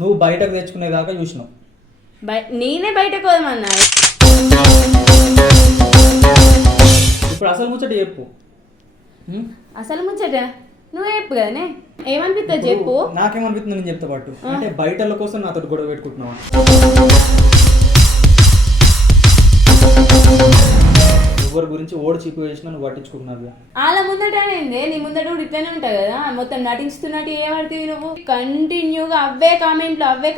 నువ్వు బయటకు తెచ్చుకునేదాకా చూసినావు. నేనే బయటకు పోదామన్నా. ఇప్పుడు అసలు ముచ్చట చెప్పు. అసలు ముచ్చట నువ్వు చెప్పు కదనే, ఏమనిపిస్తుంది చెప్పు. నాకేమనిపిస్తుంది నేను చెప్తా పాటు. అంటే బయటల కోసం నాతో గొడవ పెట్టుకుంటున్నావు. ఎవరి గురించి ఓడి చీపు వేసినా నువ్వు పట్టించుకుంటున్నావు. వాళ్ళ ముందటనేందే, నీ ముందట కూడా ఇట్లనే ఉంటావు కదా, మొత్తం నటించుతున్నట్టు ఏమడుతుంది నువ్వు. కంటిన్యూగా అవే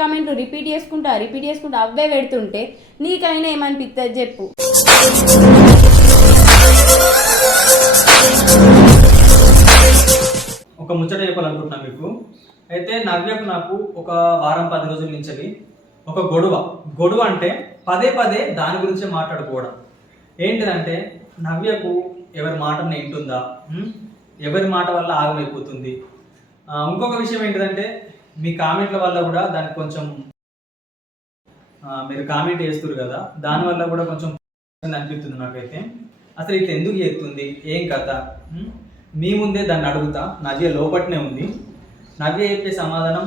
కామెంట్లు రిపీట్ చేసుకుంటా అవే పెడుతుంటే నీకైనా ఏమనిపిస్తుంది చెప్పు. ఒక ముచ్చట చెప్పాలనుకుంటున్నాను మీకు. అయితే నవ్యకు నాకు ఒక వారం 10 రోజుల నుంచి ఒక గొడవ అంటే పదే దాని గురించే మాట్లాడుకోవడం. ఏంటిదంటే నవ్యకు ఎవరి మాటను వింటుందా, ఎవరి మాట వల్ల ఆగమైపోతుంది. ఇంకొక విషయం ఏంటిదంటే మీ కామెంట్ల వల్ల కూడా దానికి కొంచెం మీరు కామెంట్ చేస్తారు కదా, దానివల్ల కూడా కొంచెం అనిపిస్తుంది నాకైతే. అసలు ఇట్లా ఎందుకు చేస్తుంది, ఏం కథ? మీ ముందే దాన్ని అడుగుతా. నవ్య లోపట్నే ఉంది. నవ్య చెప్పే సమాధానం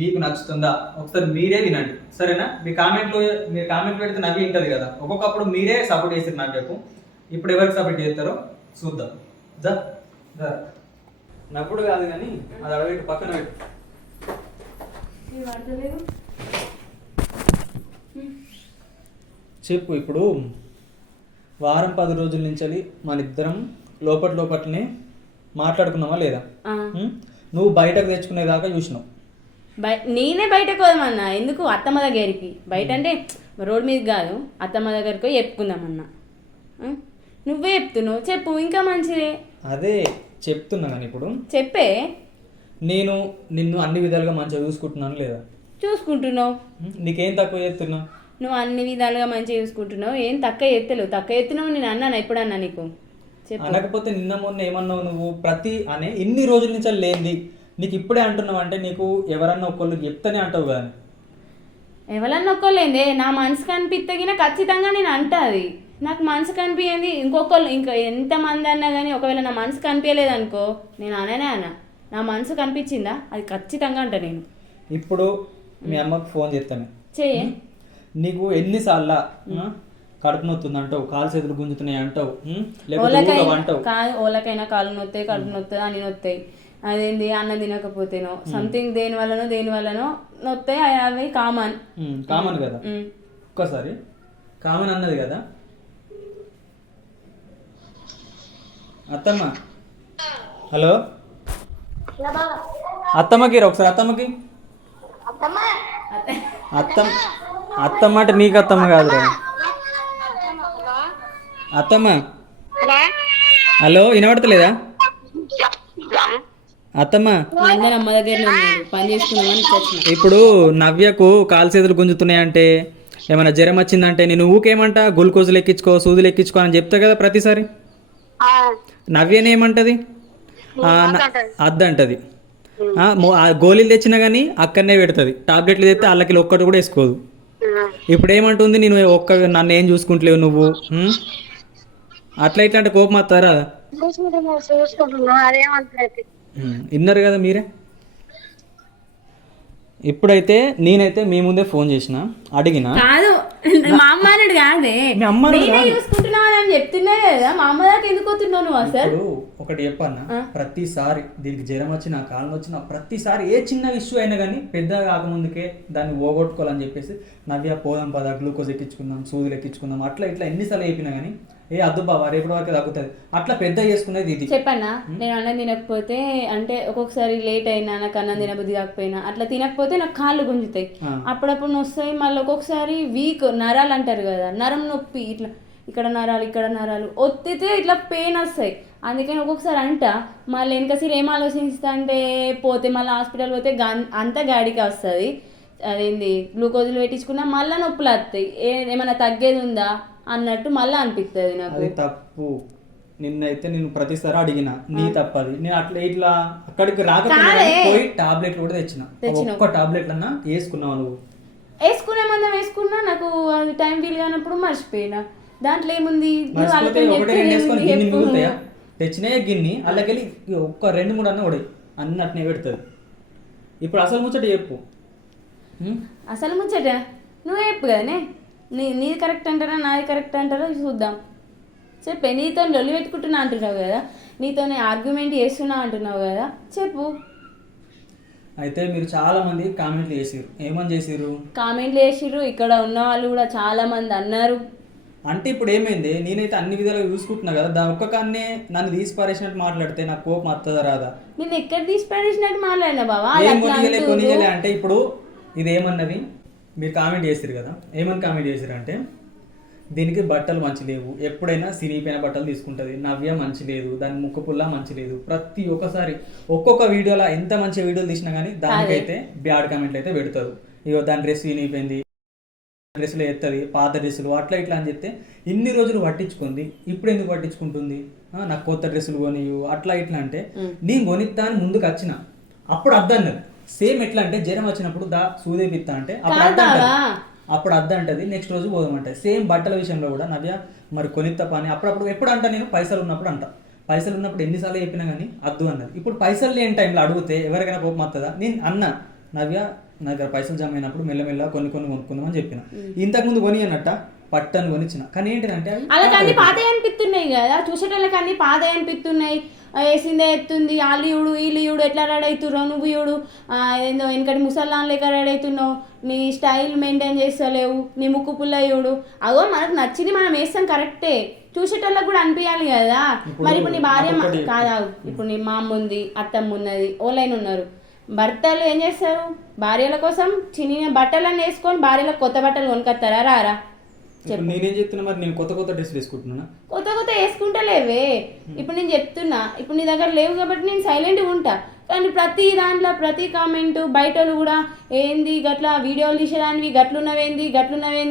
మీకు నచ్చుతుందా ఒకసారి మీరే వినండి, సరేనా? మీరు కామెంట్ పెడితే నవ్య వింటది కదా. ఒక్కొక్కప్పుడు మీరే సపోర్ట్ చేస్తారు నవ్యకు. ఇప్పుడు ఎవరికి సపోర్ట్ చేస్తారో చూద్దాం. నప్పుడు కాదు కానీ అది అడగట్టు పక్కన పెట్టు. చెప్పు. ఇప్పుడు వారం 10 రోజుల నుంచి మన ఇద్దరం లోపట్నే మాట్లాడుకున్నావా లేదా? నువ్వు బయటకు తెచ్చుకునేదాకా చూసినావు. నేనే బయటకు పోదామన్నా. ఎందుకు? అత్తమ్మ దగ్గరికి. బయట అంటే రోడ్ మీద కాదు, అత్తమ్మ దగ్గరికి చెప్పుకుందామన్నా. నువ్వే చెప్తున్నావు, చెప్పు ఇంకా మంచిదే. అదే చెప్తున్నా కానీ ఇప్పుడు చెప్పే. నేను నిన్ను అన్ని విధాలుగా మంచిగా చూసుకుంటున్నాను లేదా? చూసుకుంటున్నావు. నీకేం తక్కువ చేస్తున్నావు? నువ్వు అన్ని విధాలుగా మంచిగా చూసుకుంటున్నావు. ఏం తక్కువ ఎత్తున్నావు నేను అన్నాను ఎప్పుడన్నా నీకు? అనకపోతే నిన్న మొన్న ఏమన్నావు నువ్వు? ఇన్ని రోజుల నుంచి లేనిది నీకు ఇప్పుడే అంటున్నావు అంటే నీకు ఎవరన్నా ఒకళ్ళు చెప్తానే అంటావు కదా. ఎవరన్నా ఒక్కళ్ళేందే, నా మనసు కనిపిస్తగినా ఖచ్చితంగా నేను అంటాది. నాకు మనసు కనిపించింది ఇంకొకళ్ళు, ఇంకా ఎంతమంది అన్నా కానీ ఒకవేళ నా మనసు కనిపించలేదు అనుకో, నేను అన్న నా మనసు కనిపించిందా అది ఖచ్చితంగా అంట నేను. ఇప్పుడు మీ అమ్మకు ఫోన్ చేస్తాను. చెయ్యి. నీకు ఎన్నిసార్లు కడుపు నొత్తుంది అంటావు, కాలు చేతులు గుంజుతున్నాయి అంటావు, కాదు ఓలకైనా కాళ్ళు నొత్తాయి, కడుపు నొత్తాయి, అని నొత్తాయి. అదేంటి అన్నం తినకపోతేనో సంథింగ్ దేని వల్లనో నొత్తాయి. అవి కామన్ కదా. ఒక్కసారి కామన్ అన్నది కదా. అత్తమ్మ, హలో అత్తమ్మకి ఒకసారి. అత్తమ్మకి అత్తమ్మ అంటే నీకు అత్తమ్మ కాదు రా. అత్తమ్మ, హలో వినబడతలేదా? అత్తమ్మ, ఇప్పుడు నవ్యకు కాలు చేతులు గుంజుతున్నాయంటే, ఏమైనా జ్వరం వచ్చిందంటే నేను ఊకేమంటా గ్లూకోజులు ఎక్కించుకో, సూదులు ఎక్కించుకో అని చెప్తా కదా ప్రతిసారి. నవ్యనేమంటది? అద్దంటది. గోళీలు తెచ్చినా కానీ అక్కడనే పెడుతుంది. టాబ్లెట్లు తెస్తే అల్లకి ఒక్కటి కూడా వేసుకోదు. ఇప్పుడు ఏమంటుంది? నేను నన్ను ఏం చూసుకుంటలేవు నువ్వు, అట్లా ఇట్లా అంటే కోపం వస్తారా? విన్నారు కదా మీరే. ఇప్పుడైతే నేనైతే మీ ముందే ఫోన్ చేసిన, అడిగిన. కాదు మా అమ్మ అన్నాడు కాదే, చూసుకుంటున్నావు అని చెప్తున్నా కదా. మా అమ్మ దాకా ఎందుకు వస్తున్నావు నువ్వు? అసలు ఒకటి చెప్పన్నా, ప్రతిసారి దీనికి జ్వరం వచ్చినా కాలం వచ్చినా ప్రతిసారి ఏ చిన్న ఇష్యూ అయినా కానీ పెద్దగా కాకముందుకే దాన్ని పోగొట్టుకోవాలని చెప్పేసి నవ్య పోదాం పదా, గ్లూకోజ్ ఎక్కించుకుందాం, సూదులు ఎక్కించుకుందాం, అట్లా ఇట్లా ఎన్నిసార్లు చెప్పినా కానీ ఏ అద్దు బాబా రేపటి వరకు తగ్గుతుంది, అట్లా పెద్ద చేసుకునేది ఇది. చెప్పన్నా, నేను అన్నం తినకపోతే అంటే ఒక్కొక్కసారి లేట్ అయినా నాకు అన్నం తినబుద్ధి కాకపోయినా అట్లా తినకపోతే నాకు కాళ్ళు గుంజుతాయి, అప్పుడప్పుడు వస్తాయి. మళ్ళీ ఒక్కొక్కసారి వీక్ నరాలు అంటారు కదా, నరం నొప్పి, ఇట్లా ఇక్కడ నరాలు ఒత్తితే ఇట్లా పెయిన్ వస్తాయి. అందుకని ఒక్కొక్కసారి అంట మళ్ళీ వెనకసరి ఏం ఆలోచిస్తా అంటే పోతే మళ్ళీ హాస్పిటల్ పోతే అంతా గాడికి వస్తుంది. అదేంది గ్లూకోజులు పెట్టించుకున్నా మళ్ళీ నొప్పులు వస్తాయి. ఏమైనా తగ్గేది ఉందా అన్నట్టు మళ్ళీ అనిపిస్తుంది నాకు. అది తప్పు. నిన్నైతే నేను ప్రతిసారి అడిగిన, నీ తప్పది. నేను అట్లా ఇట్లా అక్కడికి రాకపోతే పోయి టాబ్లెట్ కూడా తెచ్చిన. ఒక్క టాబ్లెట్ అన్నా వేసుకున్నావు నువ్వు? వేసుకునే మందం వేసుకున్నా, నాకు అది టైం వీలు కానప్పుడు మర్చిపోయినా. దాంట్లో ఏముంది, తెచ్చినే గిన్ని అల్లకెళ్ళి ఒక్క 2-3 అన్న కూడా అన్నట్టునే పెడుతుంది. ఇప్పుడు అసలు ముచ్చట చెప్పు. అసలు ముచ్చట నువ్వే చెప్పు కదనే, నీది కరెక్ట్ అంటారా నాది కరెక్ట్ అంటారా చూద్దాం. చెప్పే, నీతో లొల్లి పెట్టుకుంటున్నా అంటున్నావు కదా, నీతోనే ఆర్గ్యుమెంట్ చేస్తున్నా అంటున్నావు కదా, చెప్పు. అయితే మీరు చాలా మంది కామెంట్లు చేసిర్రు, ఏమని చేసిర్రు? కామెంట్లు చేసిర్రు, ఇక్కడ ఉన్న వాళ్ళు కూడా చాలా మంది అన్నారు. అంటే ఇప్పుడు ఏమైంది, నేనైతే అన్ని విధాలుగా చూసుకుంటున్నా కదా, దాని ఒక్క కాన్నే నన్ను తీసి పారేసినట్టు మాట్లాడితే నాకు కోపం వస్తుందా రాదా? నేను ఎక్కడ తీసి పడేసినట్టు మాట్లాడినా బావా? ఏం కొనియలే అంటే ఇప్పుడు ఇది ఏమన్నది మీరు కామెంట్ చేసిరు కదా, ఏమని కామెంట్ చేసిరు అంటే దీనికి బట్టలు మంచి లేవు, ఎప్పుడైనా సిరిగిపోయిన బట్టలు తీసుకుంటుంది, నవ్య మంచి లేదు, దాని ముక్కు పుల్ల మంచి లేదు, ప్రతి ఒక్కసారి ఒక్కొక్క వీడియోలో ఎంత మంచి వీడియోలు తీసినా కానీ దానికైతే బ్యాడ్ కామెంట్లు అయితే పెడతారు. ఇగో దాని డ్రెస్ వినిగిపోయింది, డ్రెస్సులు ఎత్తది, పాత డ్రెస్సులు అట్లా ఇట్లా అని చెప్తే ఇన్ని రోజులు పట్టించుకుంది, ఇప్పుడు ఎందుకు పట్టించుకుంటుంది? నాకు కొత్త డ్రెస్సులు కొనియు అట్లా ఇట్లా అంటే నేను కొనిస్తా అని ముందుకు వచ్చిన అప్పుడు అద్దన్నది. సేమ్ ఎట్లా అంటే జ్వరం వచ్చినప్పుడు సూదేపిస్తా అంటే అప్పుడు అద్దంటది, నెక్స్ట్ రోజు పోదామంటది. సేమ్ బట్టల విషయంలో కూడా నవ్య మరి కొనిత్త పని అప్పుడప్పుడు ఎప్పుడు అంట, నేను పైసలు ఉన్నప్పుడు అంట, పైసలు ఉన్నప్పుడు ఎన్నిసార్లు చెప్పినా కానీ అద్దు అన్నది. ఇప్పుడు పైసలు లేని టైంలో అడిగితే ఎవరికైనా కోపం వస్తుందా? నేను అన్న నవ్య నా దగ్గర పైసలు జమ అయినప్పుడు మెల్లమెల్ల కొన్ని కొనుక్కుందామని చెప్పిన, ఇంతకుముందు కొని అన్నట్ట పట్టని కొనిచ్చిన. కానీ ఏంటంటే అలా కానీ పాత అనిపిస్తున్నాయి కదా, చూసేటోళ్ళకి అన్ని పాత అనిపిస్తున్నాయి. వేసిందే ఎత్తుంది, వాళ్ళు ఇవుడు వీళ్ళు ఇవుడు ఎట్లా రెడీ అవుతున్నావు, నువ్వు ఇవుడు ఏందో వెనకటి ముసల్లాన్ లెక్క రెడీ అవుతున్నావు, నీ స్టైల్ మెయింటైన్ చేస్తలేవు, నీ ముక్కు పుల్ల ఇవుడు. అగో మనకు నచ్చింది మనం వేస్తాం కరెక్టే, చూసేటోళ్ళకి కూడా అనిపించాలి కదా. మరి ఇప్పుడు నీ భార్య కాదా, ఇప్పుడు నీ మామ ఉంది, అత్తమ్మ ఉన్నది, ఓలైన్ ఉన్నారు, భర్తలు ఏం చేస్తారు? భార్యల కోసం చిన్న బట్టలన్నీ వేసుకొని భార్యలకు కొత్త బట్టలు కొనుక్కొస్తారా రారా? నేనేం చెప్తున్నా, మరి నేను కొత్త కొత్త డ్రెస్సులు వేసుకుంటున్నా, కొత్త కొత్త వేసుకుంటలేవే. ఇప్పుడు నేను చెప్తున్నా, ఇప్పుడు నీ దగ్గర లేవు కాబట్టి నేను సైలెంట్గా ఉంటా. కానీ ప్రతి దాంట్లో ప్రతి కామెంట్ బయట కూడా ఏంది గట్లా వీడియోలు తీసేదానివి, గట్లున్నవేంది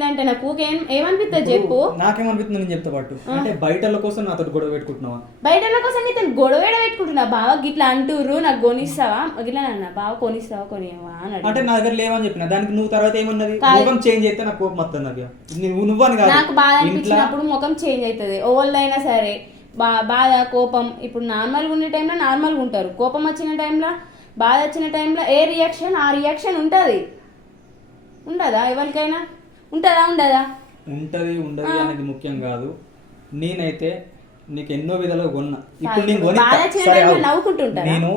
అంటే నాకు ఏమనిపిస్తుంది చెప్పు? నాకేమనిపిస్తుంది నేను చెప్తా పాటు అంటే బయటల కోసం నాతో గొడవ పెట్టుకుంటున్నావా? బయటల కోసం నీతో గొడవ పెట్టుకుంటున్నా. బావ గిట్లా అంటుర్రు, నాకు కొనిస్తావా గిట్లా అన్న, బావ కొనిస్తావా కొనియవా అని అంటే నా దగ్గర లేవని చెప్పిన దానికి నువ్వు తర్వాత ఏమన్నది, ముఖం చేంజ్ అయితే నాకు కోపం వస్తుంది. నువ్వని కాదు, నాకు బాధ అనిపించినప్పుడు ముఖం చేంజ్ అవుతుంది ఓల్డైనా సరే. బాధ కోపం ఇప్పుడు నార్మల్గా ఉండే టైంలో నార్మల్గా ఉంటారు, కోపం వచ్చిన టైంలో బాధ వచ్చిన టైంలో ఏ రియాక్షన్ ఆ రియాక్షన్ ఉంటుంది. ఉండదా ఎవరికైనా? ఉండదా ఉండదు అనేది ముఖ్యం కాదు. నేనైతే నీకు ఎన్నో విధాలుగా కొన్నా, ఇప్పుడు నేను నవ్వుకుంటుంటా. నేను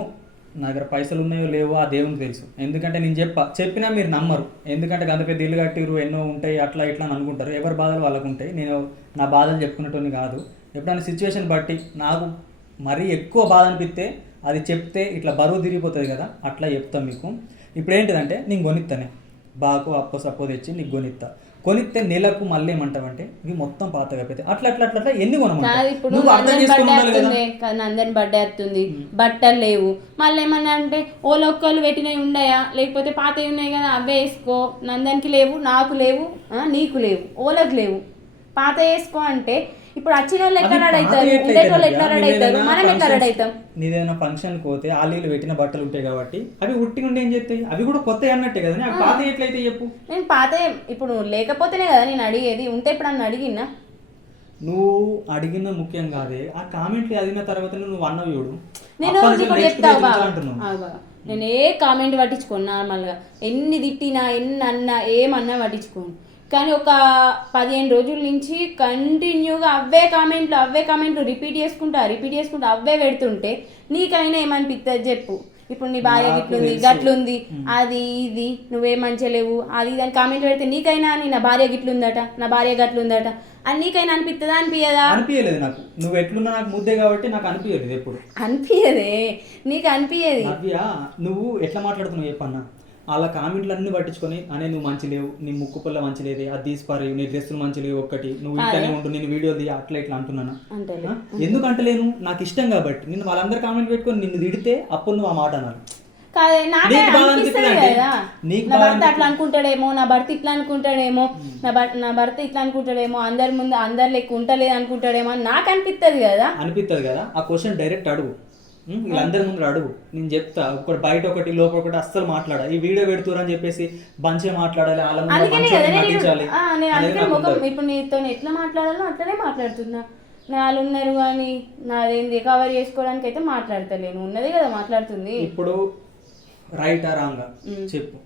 నా దగ్గర పైసలు ఉన్నాయో లేవో ఆ దేవునికి తెలుసు. ఎందుకంటే నేను చెప్పినా మీరు నమ్మరు, ఎందుకంటే గంత పెద్ద ఇల్లు కట్టిరు ఎన్నో ఉంటాయి అట్లా ఇట్లా అని అనుకుంటారు. ఎవరి బాధలు వాళ్ళకు ఉంటాయి, నేను నా బాధలు చెప్పుకునేటోని కాదు. ఎప్పుడైనా సిచ్యువేషన్ బట్టి నాకు మరీ ఎక్కువ బాధ అనిపిస్తే అది చెప్తే ఇట్లా బరువు తిరిగిపోతుంది కదా, అట్లా చెప్తాం మీకు. ఇప్పుడు ఏంటిదంటే నేను కొనిస్తానే బాకు అప్పో సప్పో తెచ్చి నీకు కొనిస్తే నెలకు మళ్ళీ ఏమంటావంటే ఇవి మొత్తం పాతగా అయిపోతాయి, అట్లా అట్లా అట్లా ఎన్ని కొనమంటావు? ఇప్పుడు నందన్ బర్త్డే వస్తుంది, బట్టలు లేవు, మళ్ళీ ఏమన్నా అంటే ఓలొక్కలు పెట్టినవి ఉన్నాయా, లేకపోతే పాతవి ఉన్నాయి కదా అవే వేసుకో. నందన్కి లేవు, నాకు లేవు, నీకు లేవు, ఓలకు లేవు, పాత వేసుకో అంటే ఇప్పుడు వచ్చిన వాళ్ళు ఎట్లా రెడీ అవుతారు, ఉండేటోళ్ళు ఎట్లా రెడీ అవుతారు, మనం ఎట్లా రెడీ అవుతాం? నీదేమైనా ఫంక్షన్ పోతే ఆలీలు పెట్టిన బట్టలు ఉంటాయి కాబట్టి అవి ఉట్టి ఉండి ఏం చేస్తాయి, అవి కూడా కొత్త అన్నట్టే కదా. అవి పాత ఎట్లయితే చెప్పు? నేను పాత ఇప్పుడు లేకపోతేనే కదా నేను అడిగేది, ఉంటే ఇప్పుడు నన్ను అడిగినా. నువ్వు అడిగిన ముఖ్యం కాదే, ఆ కామెంట్లు చదివిన తర్వాత నువ్వు అన్నవి చూడు. నేను చెప్తావు, నేను ఏ కామెంట్ పట్టించుకోను, నార్మల్గా ఎన్ని తిట్టినా ఎన్ని అన్నా ఏమన్నా పట్టించుకోను. కానీ ఒక 15 రోజుల నుంచి కంటిన్యూగా అవే కామెంట్లు రిపీట్ చేసుకుంటా అవే పెడుతుంటే నీకైనా ఏమనిపిస్తుంది చెప్పు? ఇప్పుడు నీ భార్య గిట్లుంది గట్లుంది అది ఇది నువ్వేం మంచిగా లేవు అది ఇది అని కామెంట్ పెడితే నీకైనా నా భార్య గిట్లుందట నా భార్య గట్లుందట అని నీకైనా అనిపిస్తుందా? అనిపించదా? అనిపించలేదు నాకు. నువ్వు ఎట్లున్నా నాకు ముద్దే కాబట్టి నాకు అనిపించలేదు, ఎప్పుడు అనిపించదే. నీకు అనిపించేది. నువ్వు ఎట్లా మాట్లాడుతున్నావు చెప్పన్నా? అలా కామెంట్లు అన్ని పట్టించుకొని అనే నువ్వు మంచి లేవు, నీ ముక్కు పుల్ల మంచి లేదే, అది తీసిపారు, నీ డ్రెస్సులు మంచి లేవు, ఒక్కటి నువ్వు ఇట్లానే ఉంటు, నేను వీడియో అట్లా ఇట్లా అంటున్నాను. ఎందుకు అంటలేను? నాకు ఇష్టం కాబట్టి. నేను వాళ్ళందరూ కామెంట్ పెట్టుకొని నిన్ను తిడితే అప్పుడు నువ్వు ఆ మాట అన్నారు. నాకే అనిపిస్తుంది కదా, నా భర్త అట్లా అనుకుంటాడేమో, నా భర్త ఇట్లా అనుకుంటాడేమో, నా భర్త ఇట్లా అనుకుంటాడేమో, అందరి ముందు అందరు లెక్క ఉంటలేదు అనుకుంటాడేమో అని నాకు అనిపిస్తుంది కదా. ఆ క్వశ్చన్ డైరెక్ట్ అడుగు, వీళ్ళందరి ముందు అడుగు, నేను చెప్తా. ఒకటి బయట ఒకటి లోపల ఒకటి అస్సలు మాట్లాడాలి. ఈ వీడియో పెడుతురు అని చెప్పేసి బంచే మాట్లాడాలి, ఇప్పుడు నీతో ఎట్లా మాట్లాడాలో అట్లనే మాట్లాడుతున్నా. వాళ్ళు ఉన్నారు కానీ నాదేంది కవర్ చేసుకోవడానికి అయితే మాట్లాడతలేను, ఉన్నది కదా మాట్లాడుతుంది. ఇప్పుడు రైటా రాంగా చెప్పు.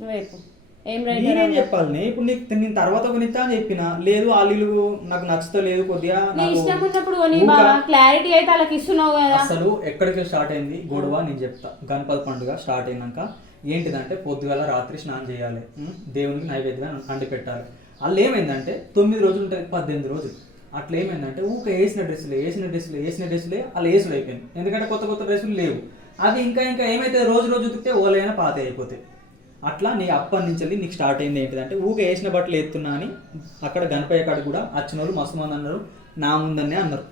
నువ్వేపు ఏం రైటర్ నేనేం చెప్పాలి ఇప్పుడు నీకు నేను తర్వాత కొనిస్తా అని చెప్పిన లేదు వాళ్ళు నాకు నచ్చుతలేదు కొద్దిగా నీ నాకు ఇష్టం ఉన్నప్పుడు కొని బాగా క్లారిటీ అయితే వాళ్ళకి ఇస్తున్నావు కదా. అసలు ఎక్కడికి స్టార్ట్ అయింది గొడవ నేను చెప్తా. గణపతి పండుగ స్టార్ట్ అయినాక ఏంటిదంటే పొద్దుగాల రాత్రి స్నానం చేయాలి, దేవునికి నైవేద్యం అండి పెట్టాలి. వాళ్ళు ఏమైందంటే 9 రోజులు ఉంటుంది 18 రోజులు. అట్లా ఏమైందంటే ఊకే వేసిన డ్రెస్సులే వాళ్ళు వేసులు అయిపోయింది. ఎందుకంటే కొత్త కొత్త డ్రెస్సులు లేవు. అవి ఇంకా ఏమైతే రోజు రోజు ఉతికితే ఓలైనా పాత అయిపోతాయి. అట్లా నీ అప్పటి నుంచి నీకు స్టార్ట్ అయింది ఏంటిదంటే ఊకే వేసిన బట్టలు ఎత్తున్నా అని అక్కడ గణపయ్య కాడ కూడా వచ్చిన వాళ్ళు మస్తు మంది అన్నారు, నా ముందనే అన్నారు.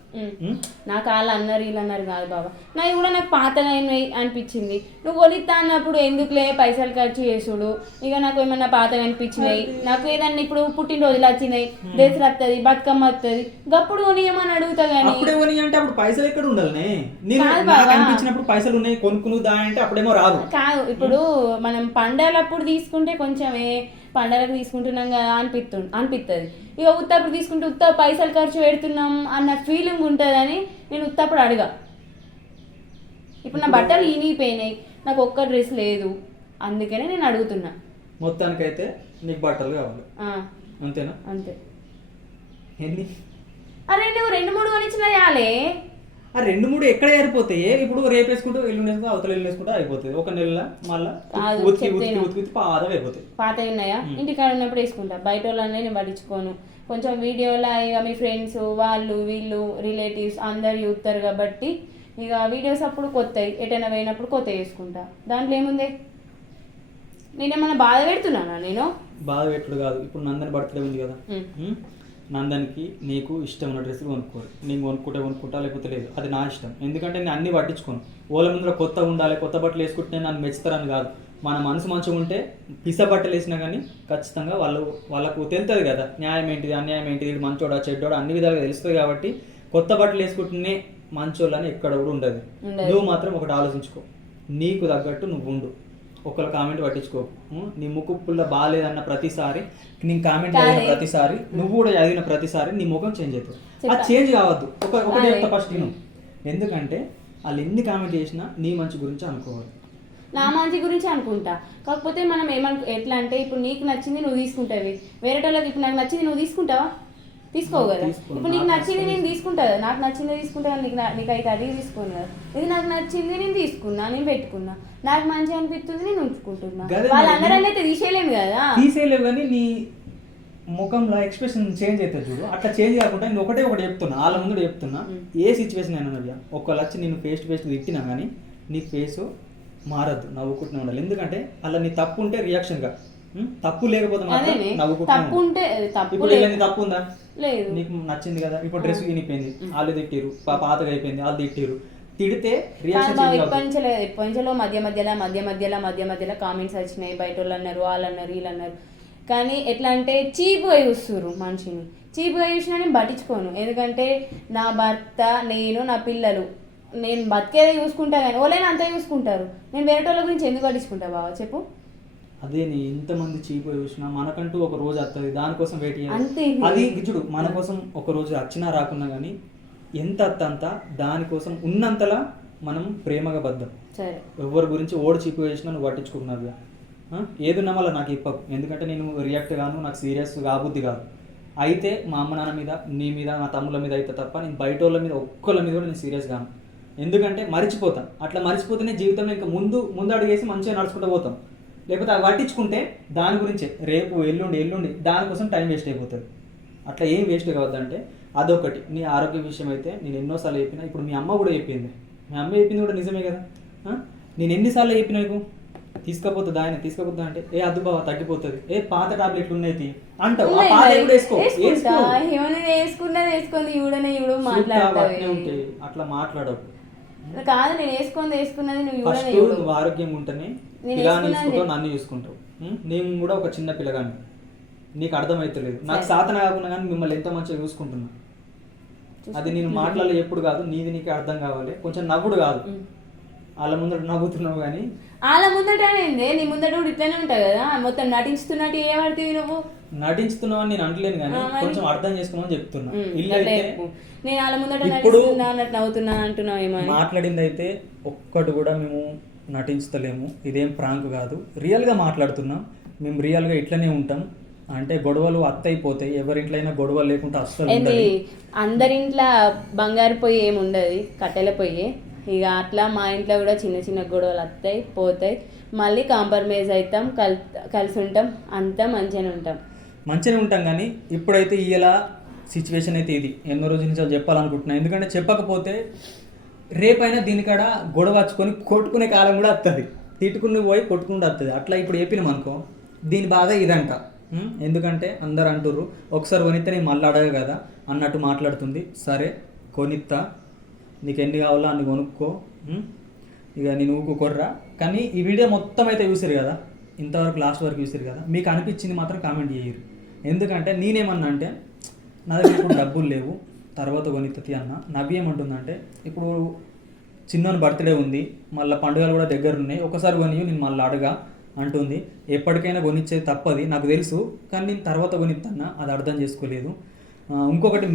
నాకు వాళ్ళు అన్నారు వీళ్ళు అన్నారు కాదు బాబా, నాకు కూడా నాకు పాతగా అనిపించింది. నువ్వు కొనిస్తా అన్నప్పుడు ఎందుకులే పైసలు ఖర్చు చేసుడు, ఇక నాకు ఏమన్నా పాతగా అనిపించినాయి. నాకు ఏదన్నా ఇప్పుడు పుట్టినరోజులు వచ్చినాయి, దసరా వస్తుంది, బతుకమ్మ వస్తుంది, గప్పుడు కొనియమని అడుగుతా కానీ అప్పుడే కొని అంటే అప్పుడు పైసలు ఎక్కడ ఉండాలి? నాకు అనిపించినప్పుడు పైసలు ఉన్నాయి కొనుక్కును దా అంటే అప్పుడేమో రాదు. కాదు, ఇప్పుడు మనం పండగలప్పుడు తీసుకుంటే కొంచెమే పండగలకు తీసుకుంటున్నాం కదా అనిపిస్తుంది. ఇక ఉత్తప్పుడు తీసుకుంటే పైసలు ఖర్చు పెడుతున్నాం అన్న ఫీలింగ్ ఉంటుందని నేను ఉత్తప్పుడు అడగా. ఇప్పుడు నా బట్టలు ఈనిపోయినాయి, నాకు ఒక్క డ్రెస్ లేదు, అందుకనే నేను అడుగుతున్నా. మొత్తానికైతే నీకు బట్టలు కావాలి అంతేనా? అంతే. ఎన్ని? అరే నువ్వు 2-3 కొనిచ్చినా చాలే. ఆ 2-3 ఎక్కడ ఏరిపోతాయి? ఇప్పుడు రేపు వేసుకుంటూ ఎల్లుండి వేసుకుంటూ అవతల ఎల్లు వేసుకుంటూ అయిపోతుంది. ఒక నెల మళ్ళీ ఉతికి పాదం అయిపోతాయి. పాతవి ఉన్నాయా? ఇంటికాడ ఉన్నప్పుడు వేసుకుంటా, బయట వాళ్ళనే నేను పట్టించుకోను. కొంచెం వీడియోలో ఇక మీ ఫ్రెండ్స్ వాళ్ళు వీళ్ళు రిలేటివ్స్ అందరు చూస్తారు కాబట్టి ఇక వీడియోస్ అప్పుడు కొత్తవి, ఎటైనా పోయినప్పుడు కొత్త వేసుకుంటా. దాంట్లో ఏముంది? నేనేమన్నా బాధ పెడుతున్నానా? నేను బాధ పెట్టుడు కాదు. ఇప్పుడు నందన్ బర్త్డే ఉంది కదా, నందన్కి నీకు ఇష్టం ఉన్న డ్రెస్సులు కొనుక్కోరు. నేను కొనుక్కుంటా లేకపోతే లేదు, అది నా ఇష్టం. ఎందుకంటే నేను అన్ని పట్టించుకోను. ఓల ముందర కొత్త ఉండాలి, కొత్త బట్టలు వేసుకుంటే నన్ను మెచ్చుతారని కాదు. మన మనసు మంచిగా ఉంటే పిస బట్టలు వేసినా కానీ ఖచ్చితంగా వాళ్ళకు తెలుస్తుంది కదా న్యాయం ఏంటిది అన్యాయం ఏంటిది, వీడు మంచోడా చెడ్డోడా అన్ని విధాలుగా తెలుస్తుంది. కాబట్టి కొత్త బట్టలు వేసుకుంటేనే మంచోళ్ళని ఎక్కడ కూడా ఉండదు. నువ్వు మాత్రం ఒకటి ఆలోచించుకో, నీకు తగ్గట్టు నువ్వు ఉండు. ఒకళ్ళ కామెంట్ పట్టించుకో. నీ ముక్కు పుల్ల బాగాలేదన్న ప్రతిసారి, నేను కామెంట్ చదివిన ప్రతిసారి, నువ్వు కూడా చదివిన ప్రతిసారి నీ ముఖం చేంజ్ అవుతుంది. అది చేంజ్ కావద్దు. ఒకటి చెప్తా ఫస్ట్ నేను, ఎందుకంటే వాళ్ళు ఎన్ని కామెంట్ చేసినా నీ మంచి గురించి అనుకోవాలి. నా మంచి గురించి అనుకుంటా. కాకపోతే మనం ఎట్లా అంటే ఇప్పుడు నీకు నచ్చింది నువ్వు తీసుకుంటావి, వేరే వాళ్ళకి ఇప్పుడు నాకు నచ్చింది నువ్వు తీసుకుంటావా? తీసుకోవు కదా. ఇప్పుడు నీకు నచ్చింది నేను తీసుకుంటా కదా, నాకు నచ్చింది తీసుకుంటా కదా, నీకైతే అది తీసుకోను కదా. ఇది నాకు నచ్చింది నేను తీసుకున్నా, నేను పెట్టుకున్నా, నాకు మంచి అనిపిస్తుంది నేను ఉంచుకుంటున్నా. వాళ్ళందరూ అయితే తీసేయలేము కదా. తీసేయలేవు కానీ నీ ముఖంలో ఎక్స్ప్రెషన్ చేంజ్ అవుతుంది చూడు. అట్లా చేంజ్ కాకుండా నేను ఒకటి చెప్తున్నా, వాళ్ళ ముందు చెప్తున్నా. ఏ సిచ్యువేషన్ అయినా ఒకళ్ళు వచ్చి నేను ఫేస్ టు ఫేస్ తిట్టినా కానీ నీ ఫేసు మారద్దు, నవ్వుకుంటూనే ఉండాలి. ఎందుకంటే అలా నీ తప్పు ఉంటే రియాక్షన్గా, తప్పు లేకపోతే తప్పు ఉందా? నీకు నచ్చింది కదా, ఇప్పుడు డ్రెస్ వినిపోయింది, వాళ్ళు తిట్టిరు, పాతగా అయిపోయింది, వాళ్ళు తిట్టిరు, తిడితే రియాక్షన్ ఎప్పటిలో మధ్య మధ్యలో కామెంట్స్ వచ్చినాయి, బయట వాళ్ళు అన్నారు, వాళ్ళు అన్నారు, వీళ్ళు అన్నారు. కానీ ఎట్లా అంటే చీప్గా చూస్తున్నారు మనిషిని. చీప్గా చూసినా నేను పట్టించుకోను. ఎందుకంటే నా భర్త, నేను, నా పిల్లలు, నేను బతికేదే చూసుకుంటా కానీ వాళ్ళైనా అంతా చూసుకుంటారు. నేను వేరే వాళ్ళ గురించి ఎందుకు పట్టించుకుంటా బావా చెప్పు? అదే నీ ఎంతమంది చీపు చూసినా మనకంటూ ఒక రోజు వస్తుంది, దానికోసం వెయిట్ చేయాలి. అది చూడు, మన కోసం ఒక రోజు వచ్చినా రాకున్నా కానీ ఎంత అంత దానికోసం ఉన్నంతలా మనం ప్రేమగా బద్దాం. ఎవరి గురించి ఓడి చీపు చేసినా నువ్వు పట్టించుకున్నది ఏదున్నా వల్ల నాకు ఇప్పకు. ఎందుకంటే నేను రియాక్ట్ గాను, నాకు సీరియస్ కాబుద్ది కాదు. అయితే మా అమ్మ నాన్న మీద, నీ మీద, నా తమ్ముళ్ళ మీద అయితే తప్ప నేను బయట వాళ్ళ మీద ఒక్కళ్ళ మీద కూడా నేను సీరియస్ గాను. ఎందుకంటే మర్చిపోతాను. అట్లా మర్చిపోతేనే జీవితంలో ఇంకా ముందు అడుగేసి మంచిగా నడుచుకుంటూ పోతాం. లేకపోతే అవి పట్టించుకుంటే దాని గురించే రేపు ఎల్లుండి దానికోసం టైం వేస్ట్ అయిపోతుంది. అట్లా ఏం వేస్ట్ కావద్దంటే అదొకటి. నీ ఆరోగ్య విషయం అయితే నేను ఎన్నోసార్లు చెప్పినా, ఇప్పుడు మీ అమ్మ కూడా చెప్పింది, మీ అమ్మ చెప్పింది కూడా నిజమే కదా. నేను ఎన్నిసార్లు చెప్పినా నీకు తీసుకపోతుందా ఆయన తీసుకపోతుందా అంటే ఏ అద్దు బావ తగ్గిపోతుంది, ఏ పాత టాబ్లెట్లు ఉన్నాయి అంటావు, అట్లా మాట్లాడవు. కాదు నేను వేసుకున్నది నువ్వు ఆరోగ్యంగా ఉంటేనే పిల్లని చూసుకుంటావు, నన్ను చూసుకుంటావు. నేను కూడా ఒక చిన్న పిల్లగాని, నీకు అర్థమైతలేదు. నాకు సాధన కాకుండా కానీ మిమ్మల్ని ఎంతో మంచిగా చూసుకుంటున్నా. అది నేను మాట్లాడలే ఎప్పుడు కాదు, నీది నీకు అర్థం కావాలి. కొంచెం నవ్వుడు కాదు, వాళ్ళ ముందట నవ్వుతున్నావు కానీ వాళ్ళ ముందట నీ ముందట కూడా ఇట్లానే ఉంటావు కదా, మొత్తం నటించుతున్నట్టు ఏమడుతుంది నువ్వు? నటించుతున్నావు అని నేను అంటలేను కానీ కొంచెం అర్థం చేసుకోమని చెప్తున్నా. నేను వాళ్ళ ముందట నటిస్తున్నా నవ్వుతున్నా అంటున్నావు ఏమో. మాట్లాడింది అయితే ఒక్కటి కూడా మేము నటించలేము, ఇదేం ప్రాంక్ కాదు, రియల్గా మాట్లాడుతున్నాం. మేము రియల్గా ఇట్లనే ఉంటాం. అంటే గొడవలు అత్తయిపోతాయి, ఎవరింట్లో అయినా గొడవలు లేకుండా అస్సలు ఏంది ఉండదు. అందరింట్లో బంగారు పొయ్యి ఏమి ఉండదు, కట్టెల పొయ్యి. ఇక అట్లా మా ఇంట్లో కూడా చిన్న చిన్న గొడవలు వస్తాయి పోతాయి, మళ్ళీ కాంప్రమైజ్ అవుతాం, కలిసి ఉంటాం, అంతా మంచిగానే ఉంటాం. మంచిగానే ఉంటాం. కానీ ఇప్పుడైతే ఇలా సిచ్యువేషన్ అయితే ఇది ఎన్నో రోజుల నుంచి చెప్పాలనుకుంటున్నాను. ఎందుకంటే చెప్పకపోతే రేపైనా దీనికాడ గొడవ వచ్చుకొని కొట్టుకునే కాలం కూడా వస్తుంది, తిట్టుకుని పోయి కొట్టుకుంటూ వస్తుంది. అట్లా ఇప్పుడు చెప్పినాం అనుకో, దీని బాధ ఇదంట. ఎందుకంటే అందరు అంటుర్రు ఒకసారి కొనిస్తే నేను మళ్ళీ అడగ కదా అన్నట్టు మాట్లాడుతుంది. సరే కొనిత్తా, నీకు ఎన్ని కావాలో అన్ని కొనుక్కో, ఇక నేను ఊరుకోర్రా. కానీ ఈ వీడియో మొత్తం అయితే చూసారు కదా, ఇంతవరకు లాస్ట్ వరకు చూసారు కదా, మీకు అనిపించింది మాత్రం కామెంట్ చేయరు. ఎందుకంటే నేనేమన్నా అంటే నా దగ్గర ఇప్పుడు డబ్బులు లేవు, తర్వాత కొనిత్తతి అన్న. నవ్వి ఏమంటుందంటే ఇప్పుడు చిన్నోని బర్త్డే ఉంది, మళ్ళీ పండుగలు కూడా దగ్గర ఉన్నాయి, ఒకసారి కొని నేను మళ్ళీ అడగా అంటుంది. ఎప్పటికైనా కొనిచ్చేది తప్పది నాకు తెలుసు, కానీ నేను తర్వాత కొనిత్తన్నా, అది అర్థం చేసుకోలేదు. ఇంకొకటి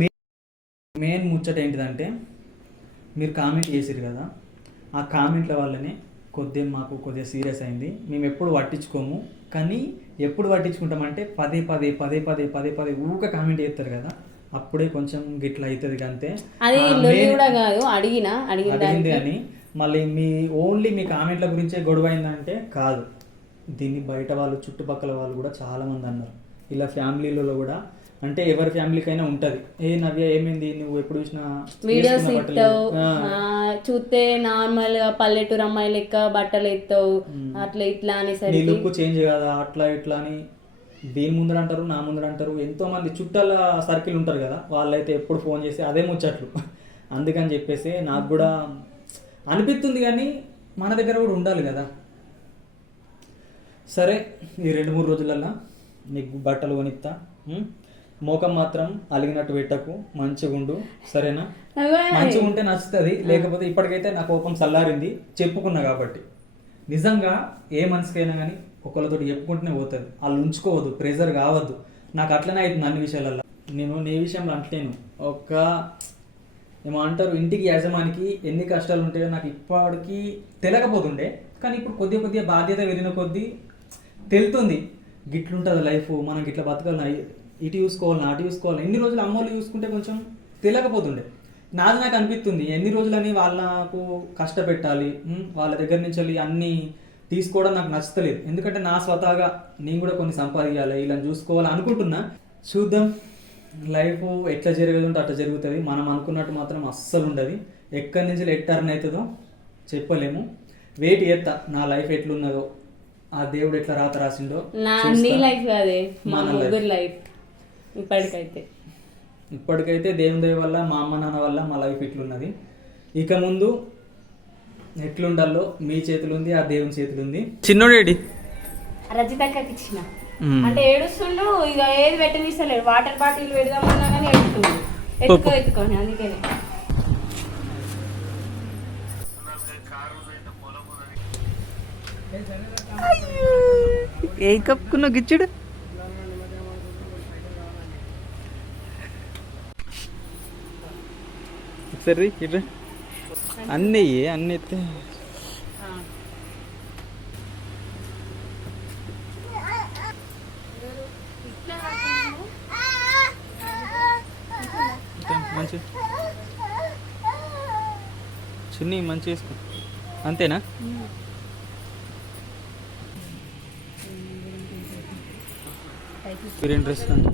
మెయిన్ ముచ్చట ఏంటిదంటే, మీరు కామెంట్ చేసారు కదా, ఆ కామెంట్ల వల్లనే మాకు కొద్దిగా సీరియస్ అయింది. మేము ఎప్పుడు పట్టించుకోము, కానీ ఎప్పుడు పట్టించుకుంటామంటే పదే పదే పదే పదే పదే పదే ఊక కామెంట్ చేస్తారు కదా, అప్పుడే కొంచెం గిట్లా అవుతుంది. అంతే, అది కూడా కాదు, అడిగింది అని మళ్ళీ ఓన్లీ మీ కామెంట్ల గురించే గొడవ అయిందంటే కాదు. దీన్ని బయట వాళ్ళు చుట్టుపక్కల వాళ్ళు కూడా చాలామంది అన్నారు. ఇలా ఫ్యామిలీలలో కూడా, అంటే ఎవరి ఫ్యామిలీకైనా ఉంటుంది, ఏ నవ్య ఏమైంది నువ్వు ఎప్పుడు చూసినా వీడియోస్ ఇస్తావు, చూస్తే నార్మల్ గా పల్లెటూరు అమ్మాయి లెక్క బట్టలు ఎత్తావు, అట్లా ఇట్లా అనేసరికి నీ లుక్ చేంజ్ కదా అట్లా ఇట్లా అని దీని ముందర అంటారు, నా ముందర అంటారు. ఎంతో మంది చుట్టాల సర్కిల్ ఉంటారు కదా, వాళ్ళైతే ఎప్పుడు ఫోన్ చేసి అదే ముచ్చట్లు. అందుకని చెప్పేసి నాకు కూడా అనిపిస్తుంది, కానీ మన దగ్గర కూడా ఉండాలి కదా. సరే, ఈ 2-3 రోజులల్లో నీకు బట్టలు కొనిస్తా. మోకం మాత్రం అలిగినట్టు పెట్టకు, మంచిగా ఉండు, సరేనా? మంచిగా ఉంటే నచ్చుతుంది, లేకపోతే ఇప్పటికైతే నా కోపం చల్లారింది, చెప్పుకున్నా కాబట్టి. నిజంగా ఏ మనిషికైనా కానీ ఒకళ్ళతో చెప్పుకుంటూనే పోతుంది, వాళ్ళు ఉంచుకోవద్దు, ప్రెజర్ కావద్దు. నాకు అట్లనే అవుతుంది అన్ని విషయాలలో. నేను నీ విషయంలో అంటలేను, ఏమో అంటారు ఇంటికి యజమానికి ఎన్ని కష్టాలు ఉంటాయో నాకు ఇప్పటికీ తెలియకపోతుండే, కానీ ఇప్పుడు కొద్దిగా బాధ్యత వెళ్ళిన కొద్దీ తెలుతుంది. గిట్లుంటుంది లైఫ్, మనం గిట్లా బతకాలి, ఇటు చూసుకోవాలి అటు చూసుకోవాలి. ఎన్ని రోజులు అమ్మోళ్ళు చూసుకుంటే కొంచెం తెలియకపోతుండే. నాకు అనిపిస్తుంది ఎన్ని రోజులని వాళ్ళకు కష్టపెట్టాలి, వాళ్ళ దగ్గర నుంచి వెళ్ళి అన్నీ తీసుకోవడం నాకు నచ్చలేదు. ఎందుకంటే నా స్వతహాగా నేను కూడా కొన్ని సంపాదించాలి, ఇలా చూసుకోవాలి అనుకుంటున్నా. చూద్దాం, లైఫ్ ఎట్లా జరిగేది ఉంటే అట్లా జరుగుతుంది. మనం అనుకున్నట్టు మాత్రం అస్సలు ఉండదు. ఎక్కడి నుంచి ఎట్టర్న్ అవుతుందో చెప్పలేము. వెయిట్ చేస్తా, నా లైఫ్ ఎట్లున్నదో, ఆ దేవుడు ఎట్లా రాసిండో. నీ లైఫ్ కాదే, మా ముగ్గురు లైఫ్. ఇప్పటికైతే దేవుని దయ వల్ల, మా అమ్మ నాన్న వల్ల మా లైఫ్ ఇట్లున్నది. ఇక ముందు ఎట్లుండాలో మీ చేతులు ఉంది, ఆ దేవుని చేతులు ఉంది. చిన్నోడేడి రజితక్కకి ఇచ్చిన అంటే ఏడుస్తుండు, ఇక ఏది పెట్టనిస్తలేడు. వాటర్ బాటిల్ పెడదామన్నా కానీ ఏడుస్తుండు, ఎత్తుకొని. అందుకనే ఏ కప్పుకున్నా గిచ్చుడు. సరే ఇట్లా అన్నీ ఎత్తే మంచి చిన్ని మంచి వేసుకో, అంతేనా? ఇవి 2 డ్రెస్సులు అంటే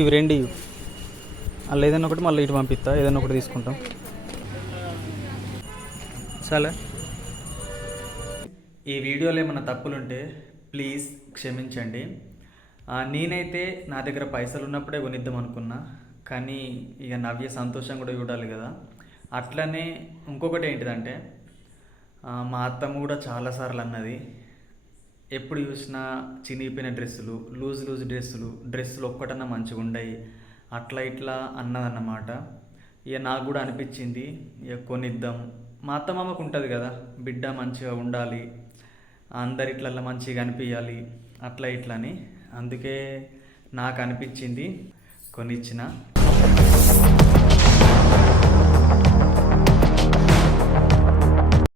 ఇవి 2 ఇవి, అలా ఏదైనా ఒకటి మళ్ళీ ఇటు పంపిస్తా, ఏదైనా ఒకటి తీసుకుంటాం. చాలా ఈ వీడియోలో ఏమైనా తప్పులుంటే ప్లీజ్ క్షమించండి. నేనైతే నా దగ్గర పైసలు ఉన్నప్పుడే కొనిద్దాం అనుకున్నా, కానీ ఇక నవ్య సంతోషం కూడా చూడాలి కదా. అట్లనే ఇంకొకటి ఏంటిదంటే, మా అత్తమ్మ కూడా చాలాసార్లు అన్నది, ఎప్పుడు చూసినా చినిగిపోయిన డ్రెస్సులు, లూజ్ డ్రెస్సులు ఒక్కటన్నా మంచిగా ఉండయి, అట్లా ఇట్లా అన్నదన్నమాట. ఇక నాకు కూడా అనిపించింది, ఇక కొనిద్దాం. మా అత్తమ్మకు ఉంటుంది కదా, బిడ్డ మంచిగా ఉండాలి, అందరిట్లల్లో మంచిగా అనిపించాలి, అట్లా ఇట్లా అని. అందుకే నాకు అనిపించింది, కొనిచ్చిన.